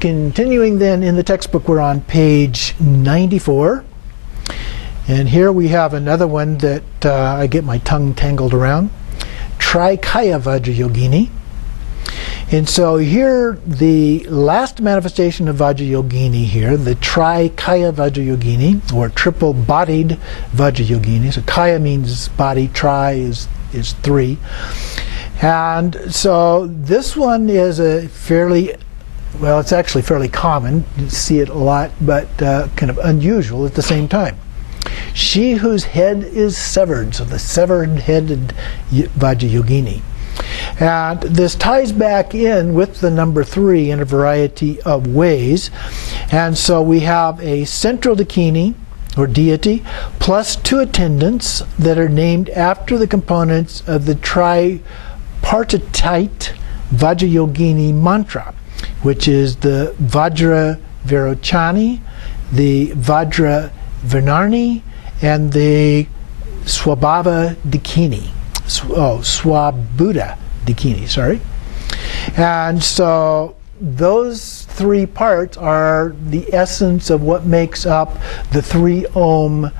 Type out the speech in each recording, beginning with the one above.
Continuing then in the textbook, we're on page 94. And here we have another one that I get my tongue tangled around. Trikaya Vajrayogini. And so here, the last manifestation of Vajrayogini here, the Trikaya Vajrayogini, or triple-bodied Vajrayogini. So kaya means body, tri is three. And so this one is a fairly, well, it's actually fairly common. You see it a lot, but kind of unusual at the same time. She whose head is severed, so the severed-headed Vajrayogini. And this ties back in with the number 3 in a variety of ways. And so we have a central dakini, or deity, plus 2 attendants that are named after the components of the tripartite Vajrayogini mantra, which is the Vajrayogini, the Vajrayogini, and the Swabhava Dakini. Swabhuta Dakini, sorry. And so those 3 parts are the essence of what makes up the 3 Om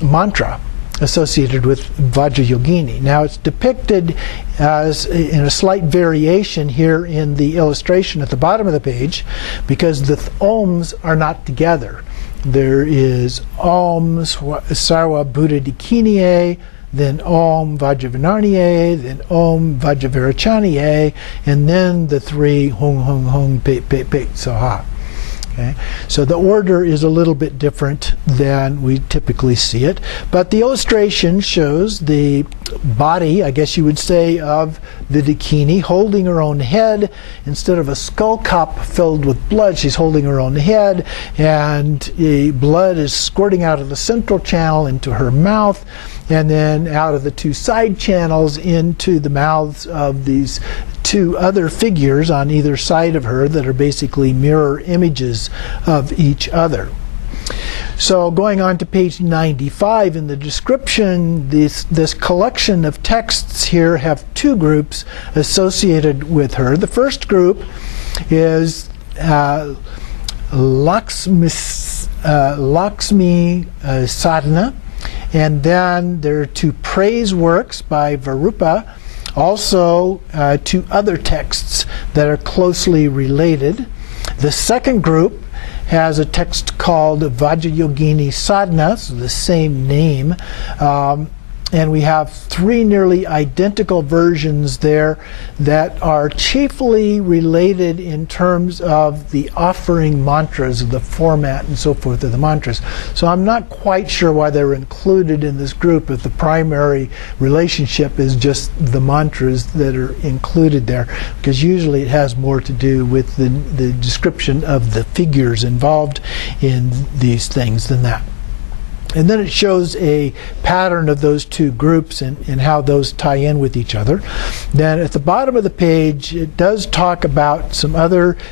mantra associated with Vajrayogini. Now it's depicted as in a slight variation here in the illustration at the bottom of the page, because the Oms are not together. There is Om Sarva Buddha Dakiniye, then Om Vajravinarniye, then Om Vajravirachaniye, and then the 3 Hung Hung Hung Pe Pe Pe Saha. Okay? So the order is a little bit different than we typically see it, but the illustration shows the body, I guess you would say, of the Dakini holding her own head. Instead of a skull cup filled with blood, she's holding her own head, and the blood is squirting out of the central channel into her mouth, and then out of the 2 side channels into the mouths of these 2 other figures on either side of her that are basically mirror images of each other. So going on to page 95, in the description, this collection of texts here have 2 groups associated with her. The first group is Lakshmi Sadhana, and then there are 2 praise works by Varupa, also 2 other texts that are closely related. The second group has a text called Vajrayogini Sadhanas, the same name, and we have 3 nearly identical versions there that are chiefly related in terms of the offering mantras, the format and so forth of the mantras. So I'm not quite sure why they're included in this group if the primary relationship is just the mantras that are included there, because usually it has more to do with the description of the figures involved in these things than that. And then it shows a pattern of those 2 groups and how those tie in with each other. Then at the bottom of the page, it does talk about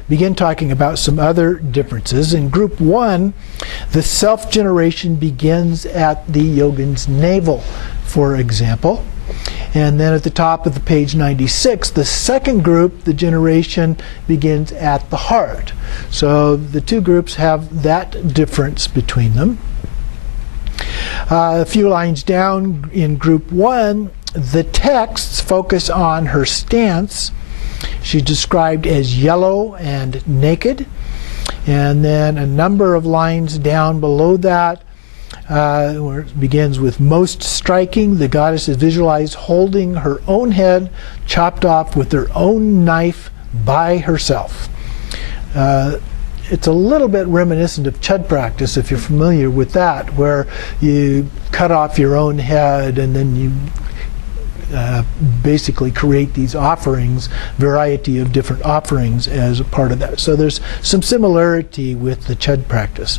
begin talking about some other differences. In group 1, the self-generation begins at the yogin's navel, for example. And then at the top of the page 96, the second group, the generation begins at the heart. So the 2 groups have that difference between them. A few lines down in group 1, the texts focus on her stance. She's described as yellow and naked. And then a number of lines down below that, where it begins with most striking, the goddess is visualized holding her own head chopped off with her own knife by herself. It's a little bit reminiscent of Chud practice, if you're familiar with that, where you cut off your own head and then you basically create these offerings, variety of different offerings as a part of that. So there's some similarity with the Chud practice.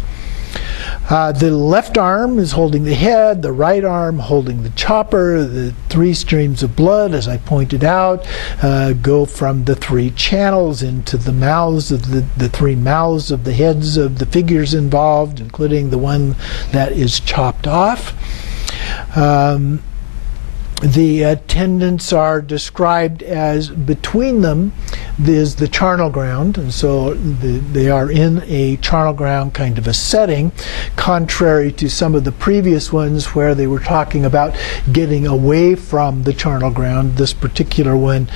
The left arm is holding the head, the right arm holding the chopper. The 3 streams of blood, as I pointed out, go from the 3 channels into the mouths of the 3 mouths of the heads of the figures involved, including the one that is chopped off. The attendants are described as, between them, is the charnel ground, and so they are in a charnel ground kind of a setting, contrary to some of the previous ones where they were talking about getting away from the charnel ground. This particular one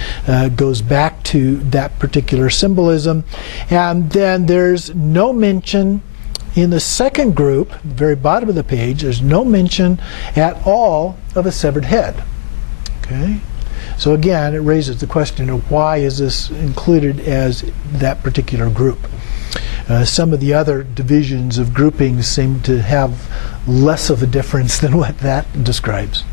goes back to that particular symbolism. And then there's no mention in the second group, the very bottom of the page, there's no mention at all of a severed head. Okay? So again, it raises the question of why is this included as that particular group? Some of the other divisions of groupings seem to have less of a difference than what that describes.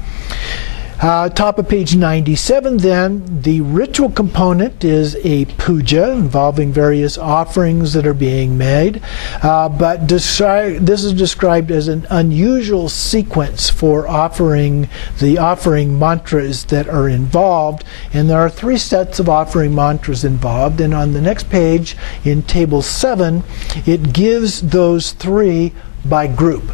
Top of page 97 then, the ritual component is a puja involving various offerings that are being made, but this is described as an unusual sequence for offering mantras that are involved, and there are 3 sets of offering mantras involved, and on the next page in table 7 it gives those 3 by group.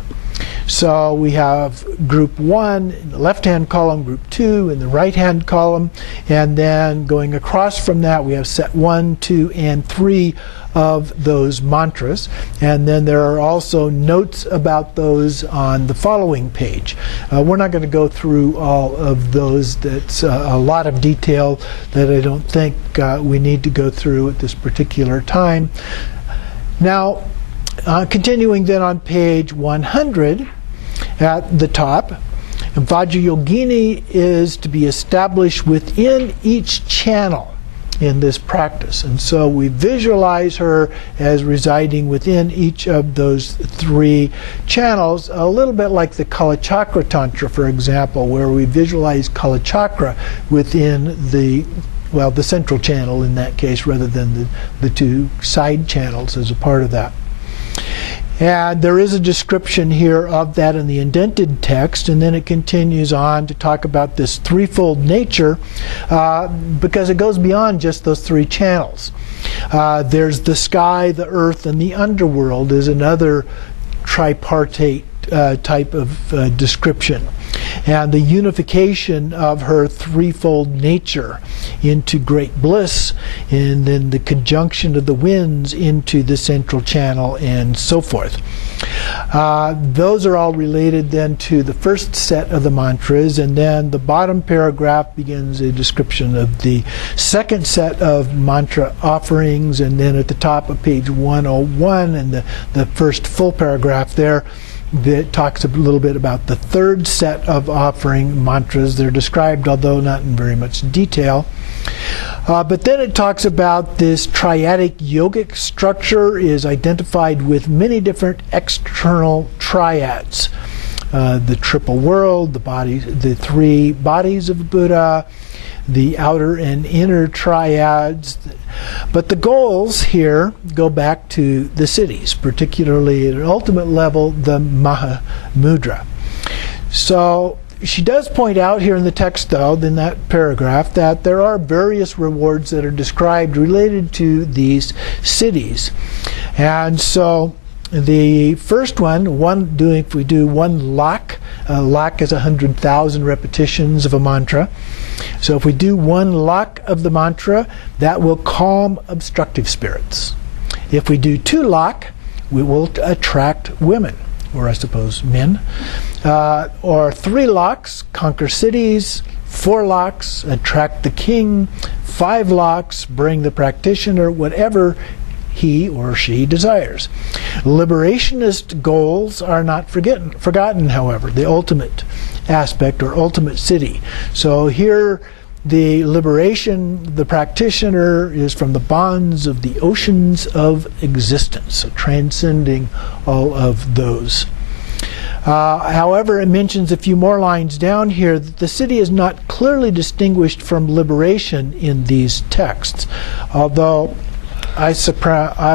So we have group 1 in the left-hand column, group 2 in the right-hand column, and then going across from that we have set 1, 2, and 3 of those mantras. And then there are also notes about those on the following page. We're not going to go through all of those. That's a lot of detail that I don't think we need to go through at this particular time. Now, continuing then on page 100, at the top, Vajrayogini is to be established within each channel in this practice. And so we visualize her as residing within each of those 3 channels, a little bit like the Kalachakra Tantra, for example, where we visualize Kalachakra within the central channel in that case, rather than the 2 side channels as a part of that. And there is a description here of that in the indented text, and then it continues on to talk about this threefold nature because it goes beyond just those 3 channels. There's the sky, the earth, and the underworld is another tripartite type of description. And the unification of her threefold nature into great bliss, and then the conjunction of the winds into the central channel, and so forth. Those are all related then to the first set of the mantras, and then the bottom paragraph begins a description of the second set of mantra offerings, and then at the top of page 101 and the first full paragraph there, that talks a little bit about the third set of offering mantras. They're described, although not in very much detail. But then it talks about this triadic yogic structure is identified with many different external triads. The triple world, the 3 bodies of Buddha, the outer and inner triads. But the goals here go back to the cities, particularly at an ultimate level, the Mahamudra. So she does point out here in the text, though, in that paragraph, that there are various rewards that are described related to these cities. And so the first one, if we do 1 lakh, lakh is 100,000 repetitions of a mantra. So if we do 1 lakh of the mantra, that will calm obstructive spirits. If we do 2 lakh, we will attract women, or I suppose men. Or 3 lakhs, conquer cities. 4 lakhs, attract the king. 5 lakhs, bring the practitioner, whatever he or she desires. Liberationist goals are not forgotten, however, the ultimate aspect or ultimate city. So here the liberation, the practitioner is from the bonds of the oceans of existence, so transcending all of those. However, it mentions a few more lines down here that the city is not clearly distinguished from liberation in these texts, although I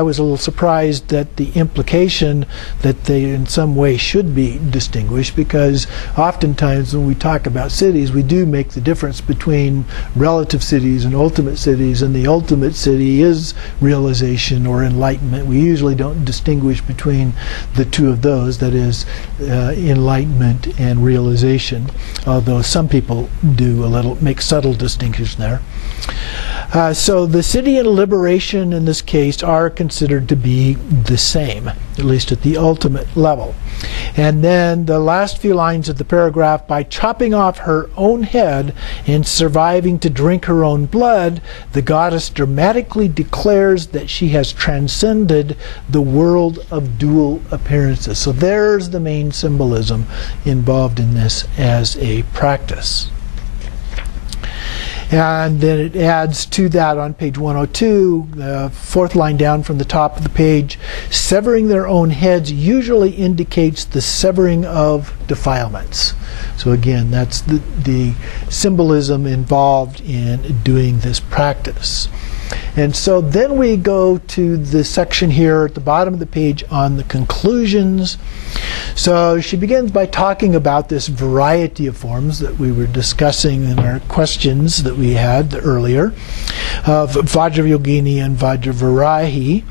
was a little surprised at the implication that they in some way should be distinguished, because oftentimes when we talk about cities, we do make the difference between relative cities and ultimate cities, and the ultimate city is realization or enlightenment. We usually don't distinguish between the 2 of those, that is, enlightenment and realization, although some people do make subtle distinctions there. So the city and liberation in this case are considered to be the same, at least at the ultimate level. And then the last few lines of the paragraph, by chopping off her own head and surviving to drink her own blood, the goddess dramatically declares that she has transcended the world of dual appearances. So there's the main symbolism involved in this as a practice. And then it adds to that on page 102, the fourth line down from the top of the page, severing their own heads usually indicates the severing of defilements. So again, that's the symbolism involved in doing this practice. And so then we go to the section here at the bottom of the page on the conclusions. So she begins by talking about this variety of forms that we were discussing in our questions that we had earlier, of Vajrayogini and Vajravarahi.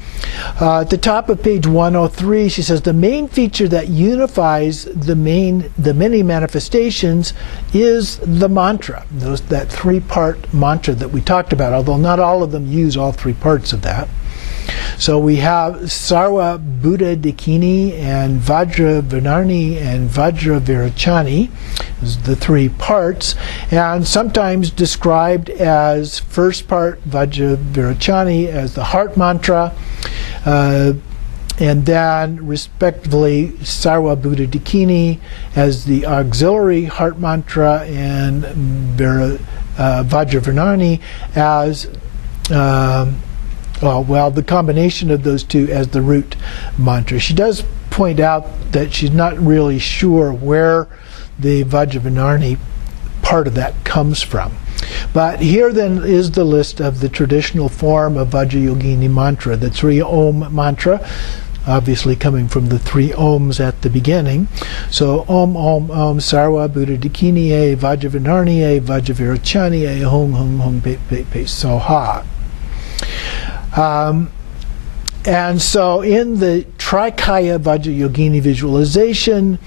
At the top of page 103, she says, the main feature that unifies the many manifestations is the mantra, that three-part mantra that we talked about, although not all of them use all three parts of that. So we have Sarva Buddha Dakini and Vajra Vinarni and Vajra Virachani, the three parts, and sometimes described as first part Vajra Virachani as the heart mantra, and then respectively Sarva Buddha Dakini as the auxiliary heart mantra and Vajra Vinarni as the combination of those two as the root mantra. She does point out that she's not really sure where the Vajravinarni part of that comes from. But here then is the list of the traditional form of Vajrayogini mantra, the 3 Om mantra, obviously coming from the 3 Oms at the beginning. So Om Om Om Sarva Buddha Dakini Vajravinarni Vajravirachani Hong Hong Hong Pe Pe Pe Soha. And so in the Trikaya Vajrayogini visualization,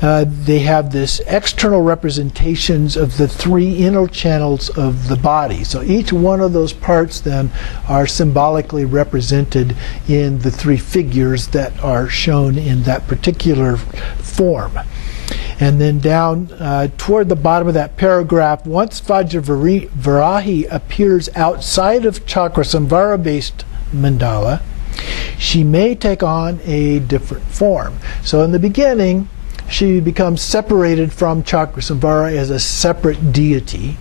they have this external representations of the 3 inner channels of the body. So each one of those parts then are symbolically represented in the 3 figures that are shown in that particular form. And then down toward the bottom of that paragraph, once Vajravarahi appears outside of Chakra Samvara-based mandala, she may take on a different form. So in the beginning, she becomes separated from Chakra Samvara as a separate deity,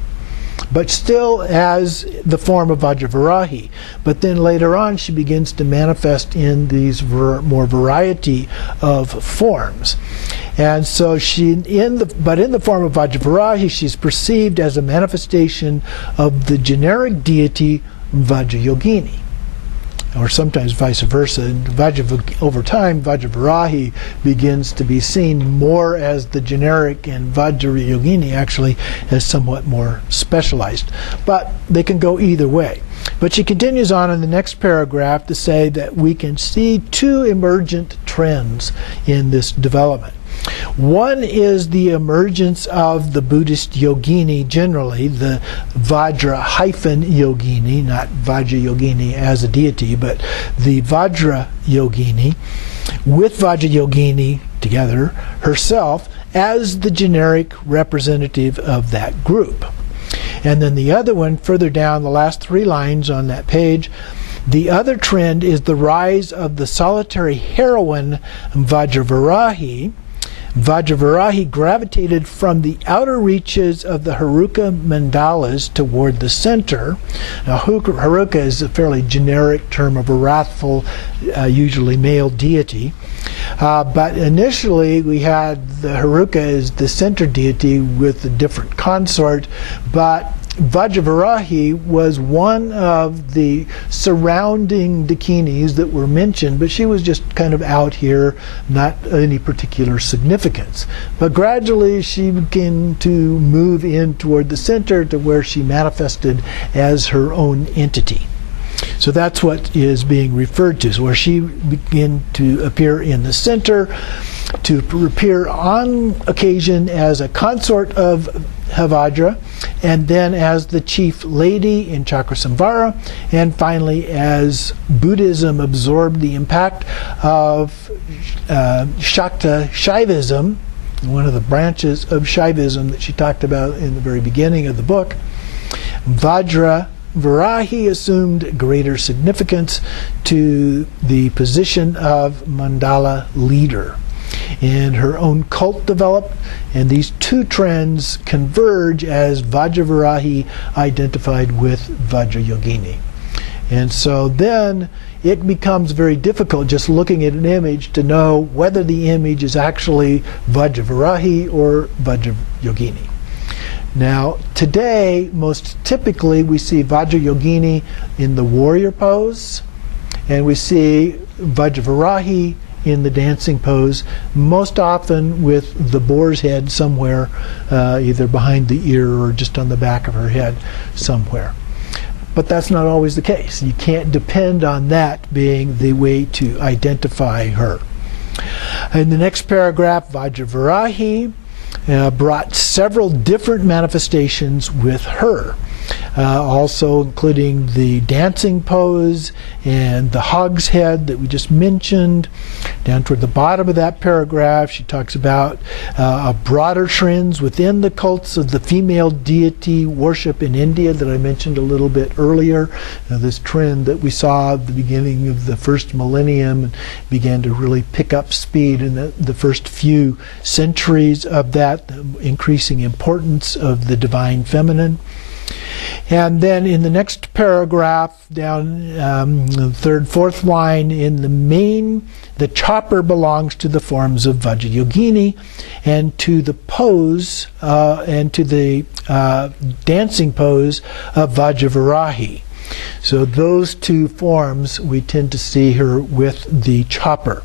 but still as the form of Vajravarahi. But then later on, she begins to manifest in these more variety of forms. And so in the form of Vajravarahi, she's perceived as a manifestation of the generic deity Vajrayogini, or sometimes vice versa. Over time, Vajravarahi begins to be seen more as the generic, and Vajrayogini actually as somewhat more specialized. But they can go either way. But she continues on in the next paragraph to say that we can see 2 emergent trends in this development. One is the emergence of the Buddhist yogini generally, the Vajra-yogini, not Vajrayogini as a deity, but the Vajra-yogini, with Vajrayogini together herself as the generic representative of that group. And then the other one, further down the last 3 lines on that page, the other trend is the rise of the solitary heroine Vajravarahi. Vajravarahi gravitated from the outer reaches of the Haruka mandalas toward the center. Now, Haruka is a fairly generic term of a wrathful, usually male deity. But initially, we had the Haruka as the center deity with a different consort, but Vajravarahi was one of the surrounding dakinis that were mentioned, but she was just kind of out here, not any particular significance. But gradually she began to move in toward the center to where she manifested as her own entity. So that's what is being referred to, so where she began to appear in the center, to appear on occasion as a consort of Vajra, and then as the chief lady in Chakrasamvara, and finally as Buddhism absorbed the impact of Shakta Shaivism, one of the branches of Shaivism that she talked about in the very beginning of the book. Vajrayogini assumed greater significance to the position of mandala leader, and her own cult developed, and these two trends converge as Vajrayogini identified with Vajrayogini. And so then it becomes very difficult just looking at an image to know whether the image is actually Vajrayogini or Vajrayogini. Now, today, most typically, we see Vajrayogini in the warrior pose, and we see Vajrayogini in the dancing pose, most often with the boar's head somewhere, either behind the ear or just on the back of her head somewhere. But that's not always the case. You can't depend on that being the way to identify her. In the next paragraph, Vajrayogini brought several different manifestations with her, also including the dancing pose and the hog's head that we just mentioned. Down toward the bottom of that paragraph, she talks about broader trends within the cults of the female deity worship in India that I mentioned a little bit earlier. This trend that we saw at the beginning of the first millennium and began to really pick up speed in the first few centuries of that, the increasing importance of the divine feminine. And then in the next paragraph, down the third, fourth line, in the main, the chopper belongs to the forms of Vajrayogini, and to the pose, and to the dancing pose of Vajrayogini. So those two forms, we tend to see her with the chopper.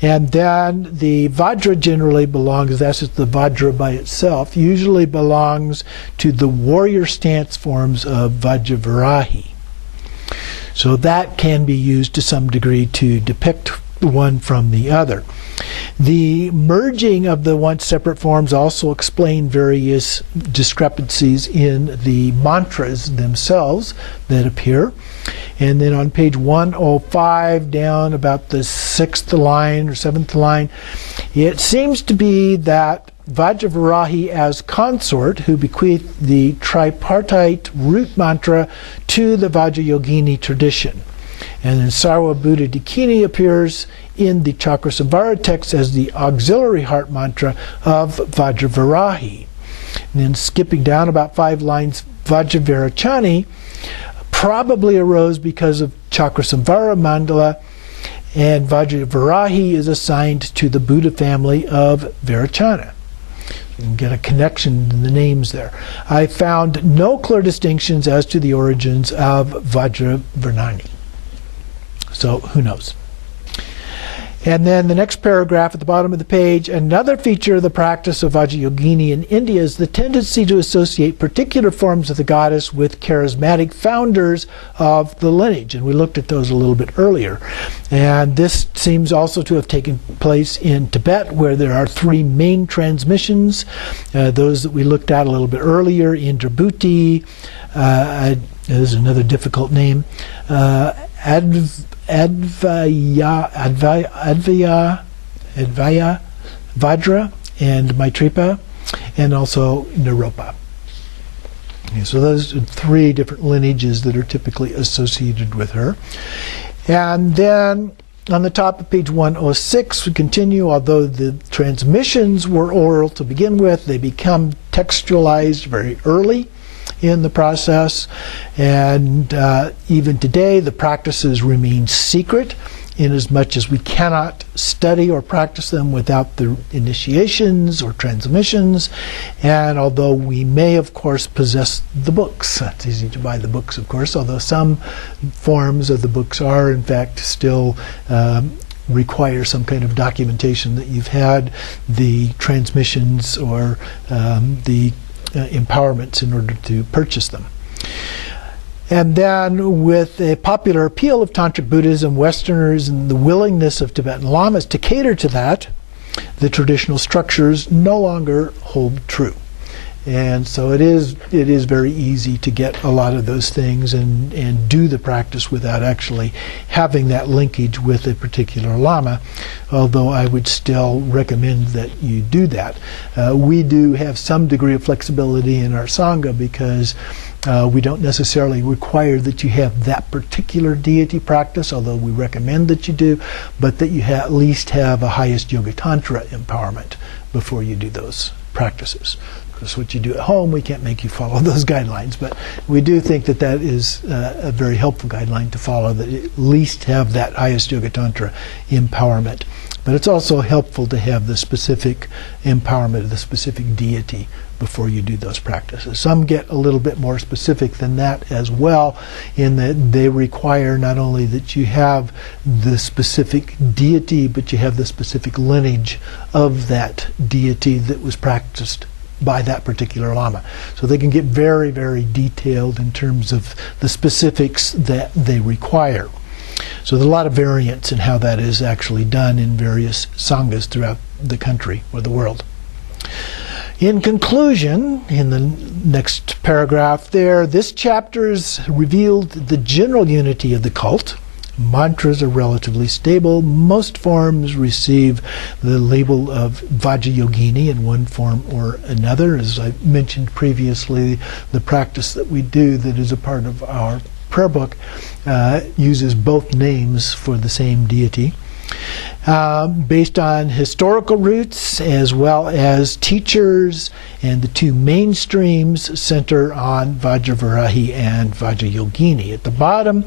And then the Vajra generally belongs, that's just the Vajra by itself, usually belongs to the warrior stance forms of Vajrayogini. So that can be used to some degree to depict one from the other. The merging of the once separate forms also explain various discrepancies in the mantras themselves that appear. And then on page 105, down about the 6th line or 7th line, it seems to be that Vajrayogini as consort, who bequeathed the tripartite root mantra to the Vajrayogini tradition. And then Sarva Buddha Dakini appears in the Chakrasamvara text as the auxiliary heart mantra of Vajrayogini. And then skipping down about 5 lines, Vajrayogini probably arose because of Chakrasamvara mandala, and Vajrayogini is assigned to the Buddha family of Vairocana. You can get a connection in the names there. I found no clear distinctions as to the origins of Vajrayogini. So who knows? And then the next paragraph at the bottom of the page, another feature of the practice of Vajrayogini in India is the tendency to associate particular forms of the goddess with charismatic founders of the lineage. And we looked at those a little bit earlier. And this seems also to have taken place in Tibet, where there are 3 main transmissions. Those that we looked at a little bit earlier, Indrabhuti, there's another difficult name, Advaya, Vajra, and Maitripa, and also Naropa. Okay, so those are 3 different lineages that are typically associated with her. And then on the top of page 106, we continue. Although the transmissions were oral to begin with, they become textualized very early in the process, and even today the practices remain secret, inasmuch as we cannot study or practice them without the initiations or transmissions. And although we may of course possess the books, it's easy to buy the books of course, although some forms of the books are in fact still require some kind of documentation that you've had the transmissions or the empowerments in order to purchase them. And then with a popular appeal of Tantric Buddhism, Westerners, and the willingness of Tibetan Lamas to cater to that, the traditional structures no longer hold true. And so it is very easy to get a lot of those things and do the practice without actually having that linkage with a particular lama, although I would still recommend that you do that. We do have some degree of flexibility in our Sangha because we don't necessarily require that you have that particular deity practice, although we recommend that you do, but that you at least have a highest Yoga Tantra empowerment before you do those practices. Because what you do at home, we can't make you follow those guidelines, but we do think that that is a very helpful guideline to follow, that at least have that highest Yoga Tantra empowerment. But it's also helpful to have the specific empowerment of the specific deity before you do those practices. Some get a little bit more specific than that as well, in that they require not only that you have the specific deity, but you have the specific lineage of that deity that was practiced by that particular lama. So they can get very, very detailed in terms of the specifics that they require. So there's a lot of variance in how that is actually done in various sanghas throughout the country or the world. In conclusion, in the next paragraph there, this chapter has revealed the general unity of the cult. Mantras are relatively stable. Most forms receive the label of Vajrayogini in one form or another. As I mentioned previously, the practice that we do that is a part of our prayer book uses both names for the same deity. Based on historical roots as well as teachers, and the two mainstreams center on Vajravarahi and Vajrayogini. At the bottom,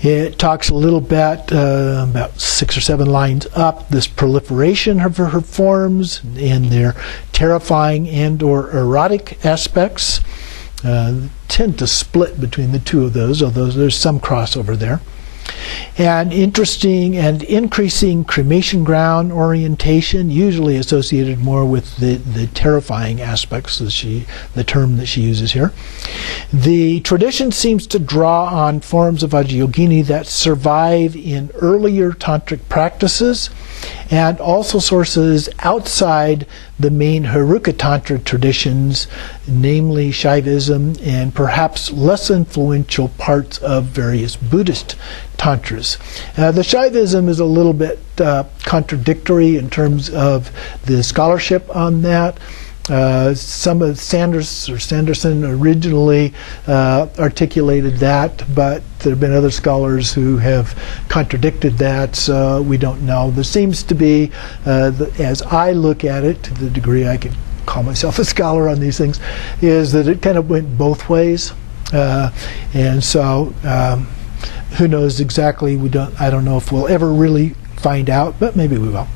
it talks a little bit, about 6 or 7 lines up, this proliferation of her forms and their terrifying and or erotic aspects. Tend to split between the two of those, although there's some crossover there. And interesting and increasing cremation ground orientation, usually associated more with the terrifying aspects, the term that she uses here. The tradition seems to draw on forms of Vajrayogini that survive in earlier tantric practices, and also sources outside the main Haruka Tantra traditions, namely Shaivism and perhaps less influential parts of various Buddhist Tantras. The Shaivism is a little bit contradictory in terms of the scholarship on that. Some of Sanderson originally articulated that, but there have been other scholars who have contradicted that, so we don't know. There seems to be, as I look at it, to the degree I can call myself a scholar on these things, is that it kind of went both ways. And so who knows exactly? I don't know if we'll ever really find out, but maybe we will.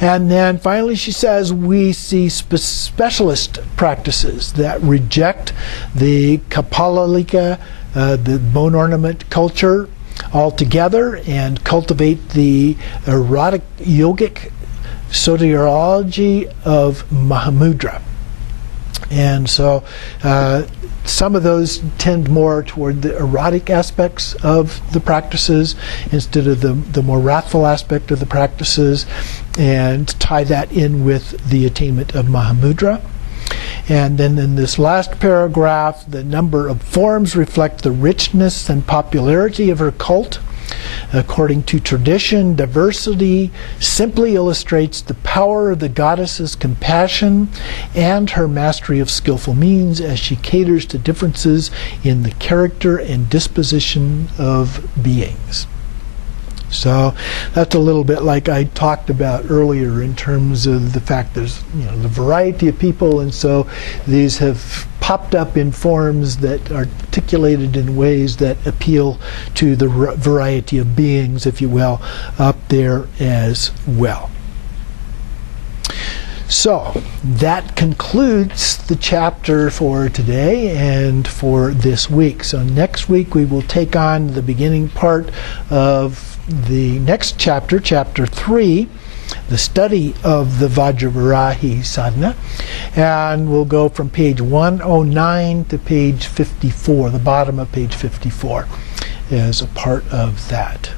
And then finally she says we see specialist practices that reject the Kapalalika, the bone ornament culture altogether, and cultivate the erotic yogic soteriology of Mahamudra. And so some of those tend more toward the erotic aspects of the practices instead of the more wrathful aspect of the practices, and tie that in with the attainment of Mahamudra. And then in this last paragraph, the number of forms reflect the richness and popularity of her cult. According to tradition, diversity simply illustrates the power of the goddess's compassion and her mastery of skillful means as she caters to differences in the character and disposition of beings. So that's a little bit like I talked about earlier in terms of the fact there's the variety of people, and so these have popped up in forms that are articulated in ways that appeal to the variety of beings, if you will, up there as well. So that concludes the chapter for today and for this week. So next week we will take on the beginning part of the next chapter, chapter 3, the study of the Vajravarahi sadhana, and we'll go from page 109 to page 54, the bottom of page 54, as a part of that.